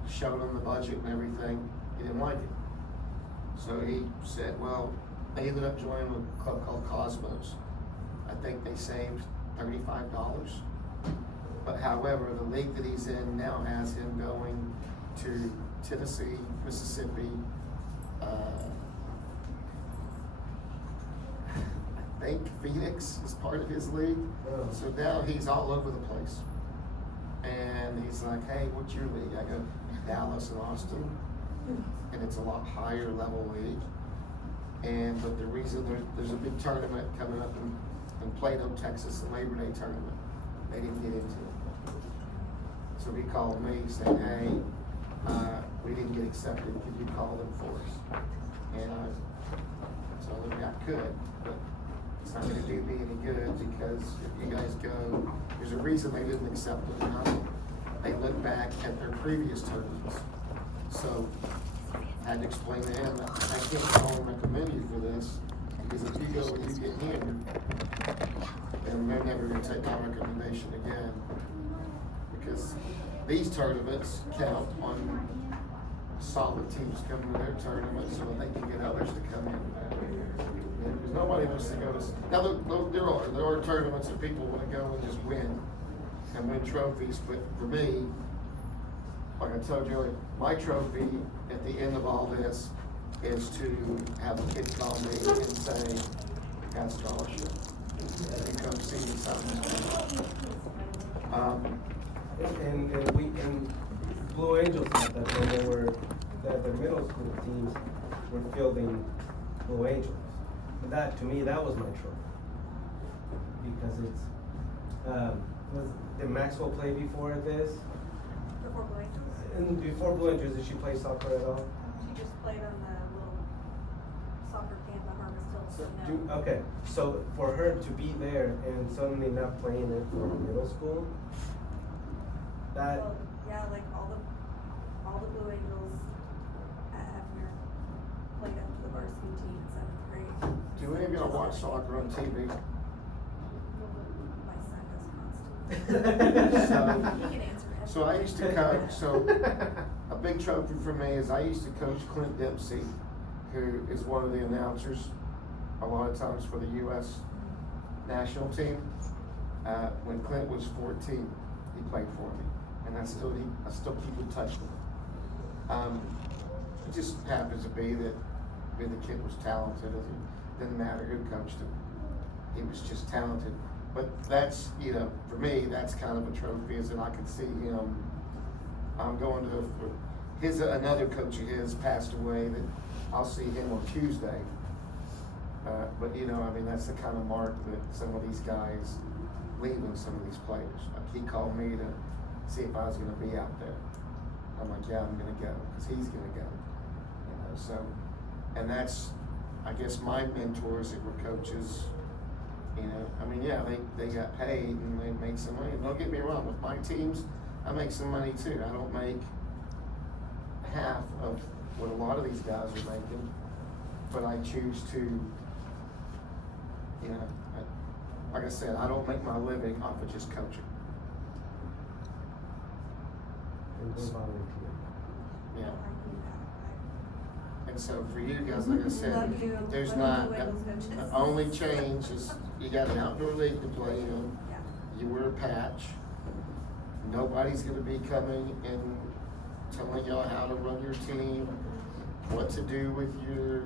Showed him the budget and everything. He didn't like it. So he said, well, they ended up joining a club called Cosmos. I think they saved $35. But however, the league that he's in now has him going to Tennessee, Mississippi, I think Phoenix is part of his league. Oh. So now he's all over the place. And he's like, hey, what's your league? I go, Dallas and Austin. And it's a lot higher level league. But the reason there's a big tournament coming up in Plano, Texas, the Labor Day tournament. They didn't get into it. So he called me saying, hey, we didn't get accepted, could you call them for us? And I told him I could, but it's not gonna do me any good because if you guys go, there's a reason they didn't accept them. They look back at their previous tournaments. So I had to explain to him that I can't call and recommend you for this, because if you go and you get here, then they're never gonna take my recommendation again. Because these tournaments count on solid teams coming to their tournament so that they can get others to come in. Because nobody wants to go to, now there are tournaments that people want to go and just win trophies, but for me, like I told you earlier, my trophy at the end of all this is to have a kid call me and say, got a scholarship. You come see me something. And Blue Angels had that when the middle school teams were fielding Blue Angels. And that, to me, that was my trophy. Because did Maxwell play before this? Before Blue Angels? And before Blue Angels, did she play soccer at all? She just played on the little soccer camp at Harvest Hill, so no. Okay, so for her to be there and suddenly not playing it for middle school, that. Well, yeah, like all the Blue Angels at Hefner played up to the varsity team in 7th grade. Do any of y'all watch soccer on TV? My son does constantly. He can answer it. So I used to coach, so a big trophy for me is I used to coach Clint Dempsey, who is one of the announcers a lot of times for the U.S. national team. When Clint was 14, he played for me, and I still keep in touch with him. It just happens to be that the kid was talented. It didn't matter who coached him. He was just talented. But that's, for me, that's kind of a trophy, is that I can see him. I'm going to, another coach of his passed away, that I'll see him on Tuesday. But that's the kind of mark that some of these guys leave in some of these players. Like, he called me to see if I was gonna be out there. I'm like, yeah, I'm gonna go, because he's gonna go. So, and that's, I guess, my mentors that were coaches. They got paid and they made some money. Don't get me wrong, with my teams, I make some money too. I don't make half of what a lot of these guys are making, but I choose to You know, like I said, I don't make my living off of just coaching. And we volunteer. Yeah. I do that. And so for you guys, like I said, Love you. there's Love not, you, Wiggles coaches. the only change is you got an outdoor league to play in. Yeah. You wear a patch. Nobody's gonna be coming and telling y'all how to run your team, what to do with your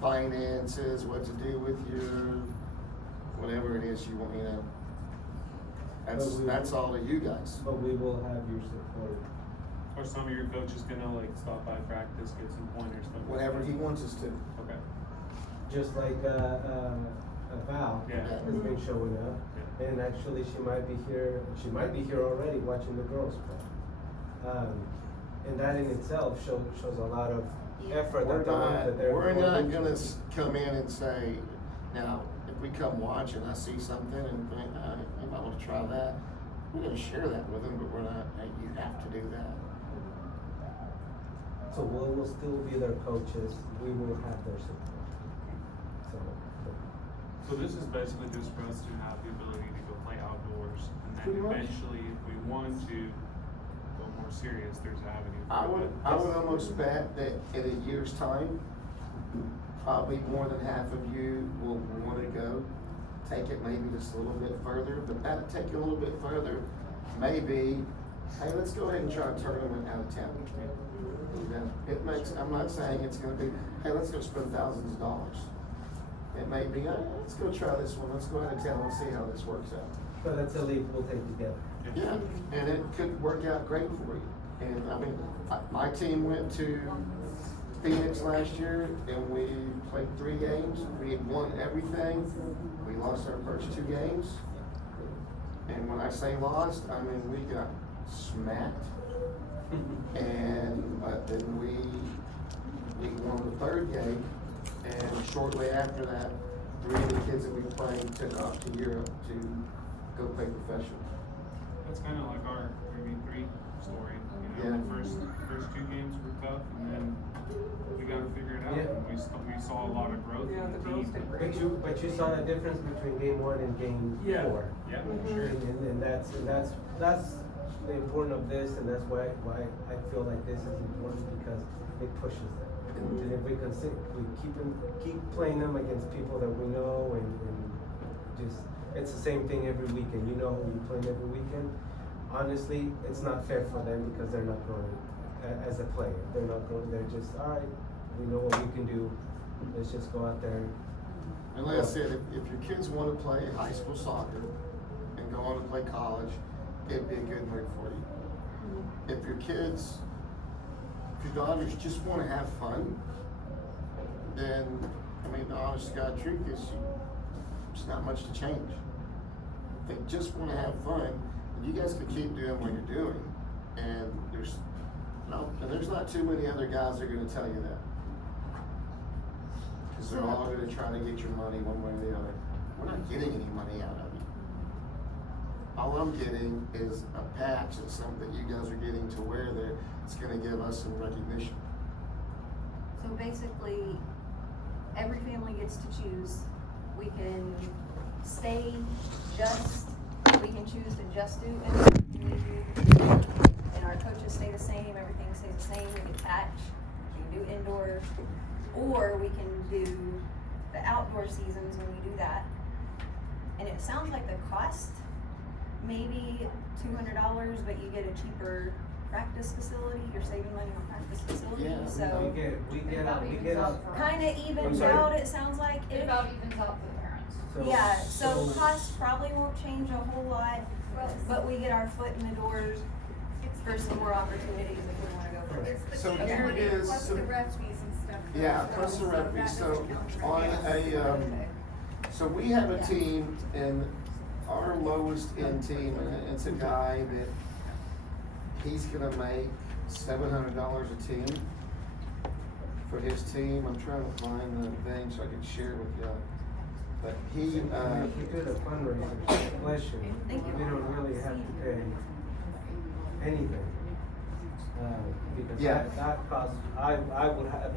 finances, what to do with your, whatever it is you want, you know. That's all to you guys. But we will have your support. Or some of your coaches gonna like stop by practice, get some pointers, stuff. like Whatever that? he wants us to. Okay. Just like, Val Yeah. has been showing up. Yeah. And actually, she might be here already watching the girls play. And that in itself shows a lot of effort We're that they're. not gonna come in and say, now, if we come watch and I see something and think, you might wanna try that, we're gonna share that with them, but we're not, hey, you have to do that. So we will still be their coaches, we will have their support. So, So this is basically just for us to have the ability to go play outdoors, and then Pretty much. eventually, if we want to go more serious, there's an avenue. for I it. would almost bet that in a year's time, probably more than half of you will wanna go, take it maybe just a little bit further, but that'd take you a little bit further. Maybe, hey, let's go ahead and try a tournament out of town. You know, it makes, I'm not saying it's gonna be, hey, let's go spend thousands of dollars. It may be, let's go try this one, let's go out of town and see how this works out. but that's a leap we'll take together. Yeah, and it could work out great for you. And I mean, my team went to Phoenix last year and we played 3 games. We had won everything. We lost our first 2 games. And when I say lost, I mean, we got smacked. And, but then we won the 3rd game. And shortly after that, 3 of the kids that we played took off to Europe to go play professional. That's kind of like our 3v3 story, you know, Yeah. the first 2 games were tough, and then we got to figure it out, Yeah. and we saw a lot of growth Yeah, in the the girls team. did great. But you saw the difference between game 1 and game 4. Yeah, sure. And that's the importance of this, and that's why I feel like this is important, because it pushes them. And if we keep playing them against people that we know, and just, it's the same thing every weekend, you know, when you play them every weekend, honestly, it's not fair for them, because they're not growing as a player, they're not growing, they're just, all right, we know what we can do, let's just go out there. And like I said, if your kids wanna play high school soccer and go on to play college, it'd be a good move for you. If your daughters just wanna have fun, then, I mean, the honest to God truth is, there's not much to change. If they just wanna have fun, you guys can keep doing what you're doing, and there's not too many other guys that are gonna tell you that. Cause they're all gonna try to get your money one way or the other. We're not getting any money out of you. All I'm getting is a patch and something that you guys are getting to wear there. It's gonna give us some recognition. So basically, every family gets to choose. We can stay just, we can choose to just do indoor, and our coaches stay the same, everything stays the same, we can patch, we can do indoor, or we can do the outdoor seasons when we do that. And it sounds like the cost, maybe $200, but you get a cheaper practice facility, you're saving money on practice facilities, Yeah, so. We It get about we evens get out for us. Kinda I'm evens sorry? out, it sounds like. It about evens out for the parents. Yeah, so costs probably won't change a whole lot, but we get our foot in the doors for some more opportunities if we wanna go further. It's the So team here it money is, plus so- the ref fees and stuff. Yeah, plus the rep fee. that So doesn't count for on anything. so we have a team, and our lowest end team, and it's a guy that he's gonna make $700 a team for his team. I'm trying to find the thing so I can share with you. But he, If you do the fundraisers, bless you, Thank you. we don't really have to pay anything. Because Yeah. that costs, I would have,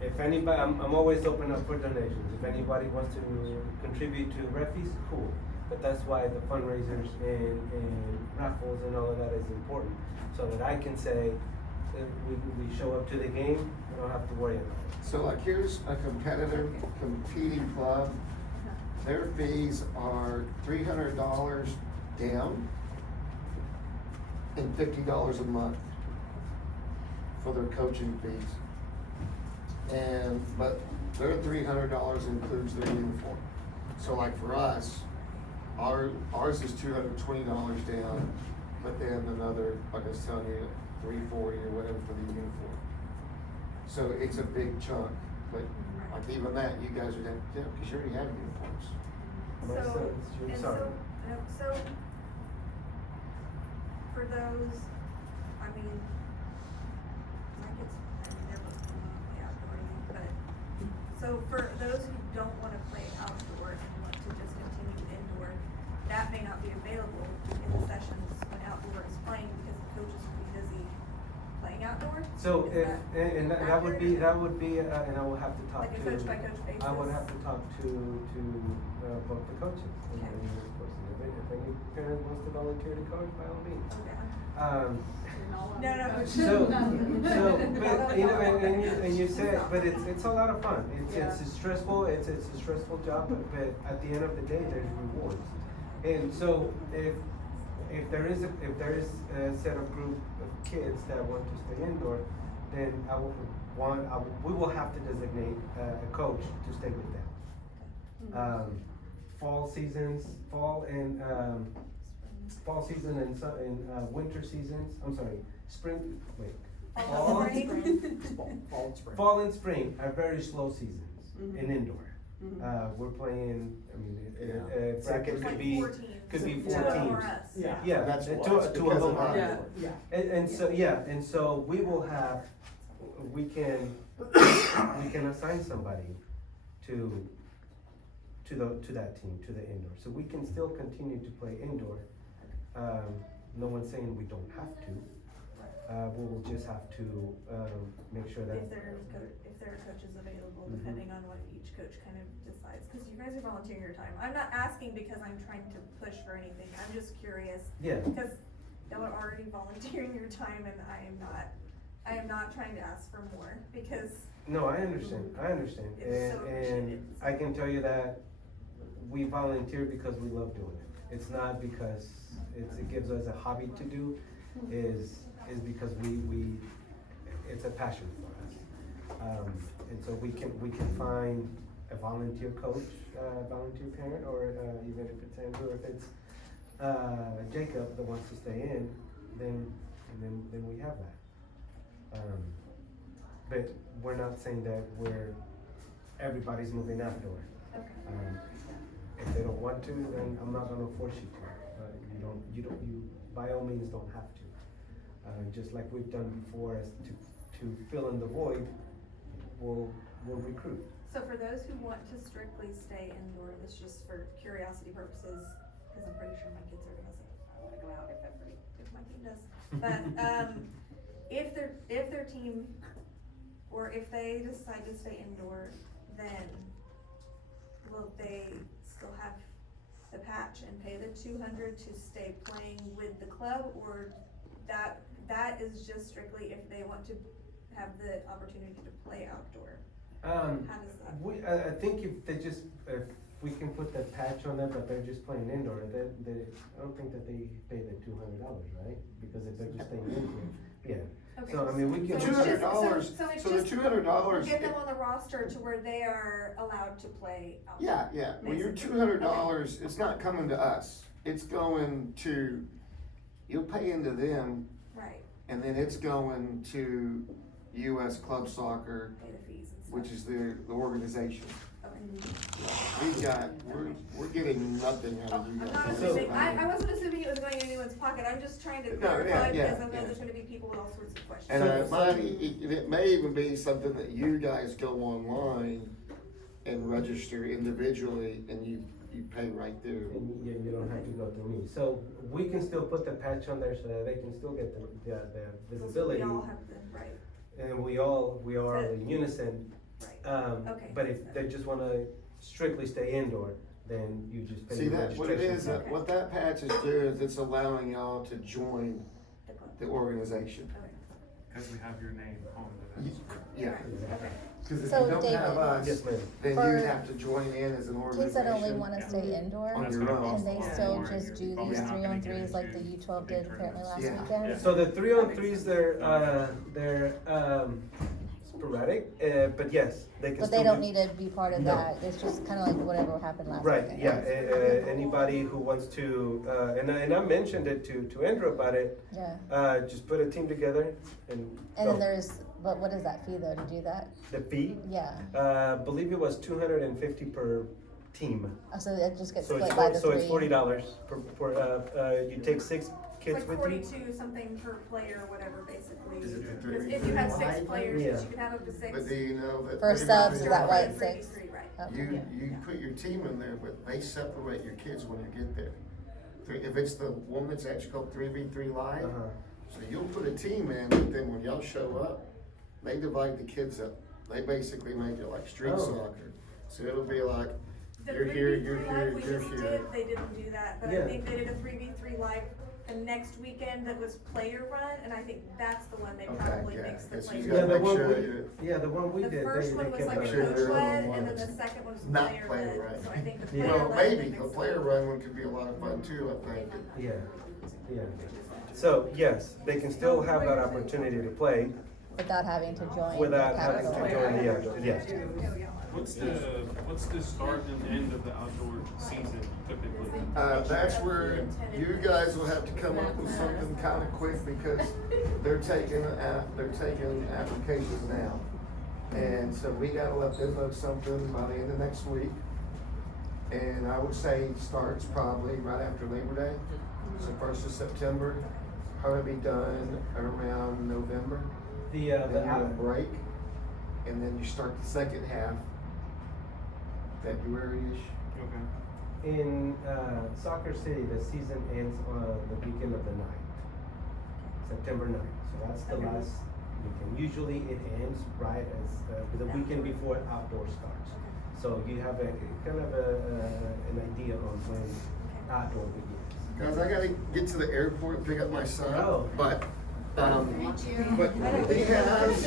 If anybody, I'm always open up for donations. If anybody wants to contribute to Refis, cool. But that's why the fundraisers and raffles and all of that is important. So that I can say, if we show up to the game, I don't have to worry about it. So like here's a competitive competing club. Their fees are $300 down and $50 a month for their coaching fees. But their $300 includes their uniform. So like for us, ours is $220 down, but then another, like I was telling you, $340 or whatever for the uniform. So it's a big chunk, but like even that, you guys would have, yeah, because you already have uniforms. So for those, I mean, my kids, I mean, they're both going to play outdoor, but, so for those who don't wanna play outdoor and want to just continue indoor, that may not be available in the sessions when outdoor is playing because the coaches will be busy playing outdoor? So Is if, and that would be, accurate? and I will have to talk Like to. a coach by coach basis? I would have to talk to both the coaches. And Okay. and of course, if any parent wants to volunteer to coach, by all means. Okay. No. So, but, you know, and you said, but it's a lot of fun. It's stressful, it's a stressful job, but at the end of the day, there's rewards. And so if there is a set of group of kids that want to stay indoor, then we will have to designate a coach to stay with them. Fall season and winter seasons, I'm sorry, spring, wait. Fall and spring. Fall and spring. Fall and spring are very slow seasons in indoor. We're playing, I mean, bracket It's could like be, 4 teams. could be Two 4 of them teams. are us. Yeah, That's two why, it's of because them of are. outdoor. And so we will have, we can assign somebody to that team, to the indoor. So we can still continue to play indoor. No one's saying we don't have to. We will just have to, make sure that. If there are coaches available, depending on what each coach kind of decides, cause you guys are volunteering your time. I'm not asking because I'm trying to push for anything, I'm just curious. Yeah. Cause y'all are already volunteering your time and I am not trying to ask for more, because. No, I understand, It's so appreciated. And I can tell you that we volunteer because we love doing it. It's not because it gives us a hobby to do, is because it's a passion for us. And so we can find a volunteer coach, volunteer parent, or even if it's Andrew, if it's Jacob that wants to stay in, then we have that. But we're not saying that everybody's moving outdoor. If they don't want to, then I'm not gonna force you to. You by all means don't have to. Just like we've done before, as to fill in the void, we'll recruit. So for those who want to strictly stay indoor, this is just for curiosity purposes, cause I'm pretty sure my kids are gonna say, I wanna go out if my team does. But, if their team, or if they decide to stay indoor, then will they still have the patch and pay the $200 to stay playing with the club, or that is just strictly if they want to have the opportunity to play outdoor? How does that? I think if we can put that patch on them, but they're just playing indoor, I don't think that they pay the $200, right? Because if they're just staying indoor, yeah. Okay. So I mean, we can. So it's just- $200, it's so the just $200. Get them on the roster to where they are allowed to play outdoor. Yeah, well, your basically. $200, it's not coming to us, it's going to, you'll pay into them, Right, and then it's going to US Club Soccer, pay the fees and stuff. which is the organization. Okay. We're getting nothing out of you I'm guys. not assuming, I wasn't assuming it was going in anyone's pocket, I'm just trying to No, clarify, yeah, because I know yeah. there's gonna be people with all sorts of questions. And So- it may even be something that you guys go online and register individually, and you pay right there. And you don't have to go through me. So we can still put the patch on there so that they can still get the So visibility. we all have the, right, And we are in unison Okay. But if they just wanna strictly stay indoor, then you just pay See, the that, what it registration. is, what that patch is doing is it's allowing y'all to join The club. the organization. Okay. Because we have your name on You- the. Yeah, Okay. cause if So, you don't have David. us, Yes, ma'am. then For you have to join in as an Kids organization. that only wanna stay indoor, On That's your gonna own. cost can a they lot still more, just you're do probably these not gonna get 3-on-3s like the into U12 big did apparently last Yeah. weekend? So the 3-on-3s, they're sporadic, but yes, they can But still they don't do- need to be part of No. that, it's just kinda like whatever happened last Right, weekend. yeah, anybody who wants to, and I mentioned it to Andrew about it, Yeah, just put a team together and and go. then there's, but what is that fee though to do that? The fee, Yeah, believe it was 250 per team. so it just gets So it's split by the so three. it's $40 per, you take 6 kids It's like with you. 42 something per player, whatever, basically. Is it the Because three if you have v 6 three? players, Yeah. you can have up to 6. But do you know that? For subs, is that why it's 6? 3v3, right. Okay. You put your team in there, but they separate your kids when you get there. If it's the one that's actually called 3v3 live, Uh-huh. so you'll put a team in, but then when y'all show up, they divide the kids up. They basically make it like street Oh. soccer. So it'll be like, The you're here, 3v3 you're live here, we you're just here. did, they didn't do that, but Yeah. I think they did a 3v3 live the next weekend that was player run, and I think that's the one they Okay, probably yeah, mix the it's- player. you Yeah, gotta the make one sure we, you- yeah, the one we The did, first one they was kept like us. a Sure, coach they're led, the and then ones. the second one was Not player player led, run. so I think the Yeah. player Well, led. maybe, they the mixed player it. run one could be a lot of fun too, I think. Yeah, yeah. So, yes, they can still have that opportunity to play Without having to join the without having to capital. join the outdoor, yes. What's the start and end of the outdoor season typically? That's where you guys will have to come up with something kind of quick because they're taking applications now. And so we gotta let them know something by the end of next week. And I would say it starts probably right after Labor Day. So 1st of September, probably be done around November. The, Then you're on break, and then you start the second half, February-ish. Okay. in, Soccer City, the season ends on the weekend of the 9th, September 9th. So that's the last weekend. Usually it ends right as, the weekend before outdoor starts. So you have a, kind of an idea on when outdoor begins. Guys, I gotta get to the airport, pick up my son, Oh. but, but he has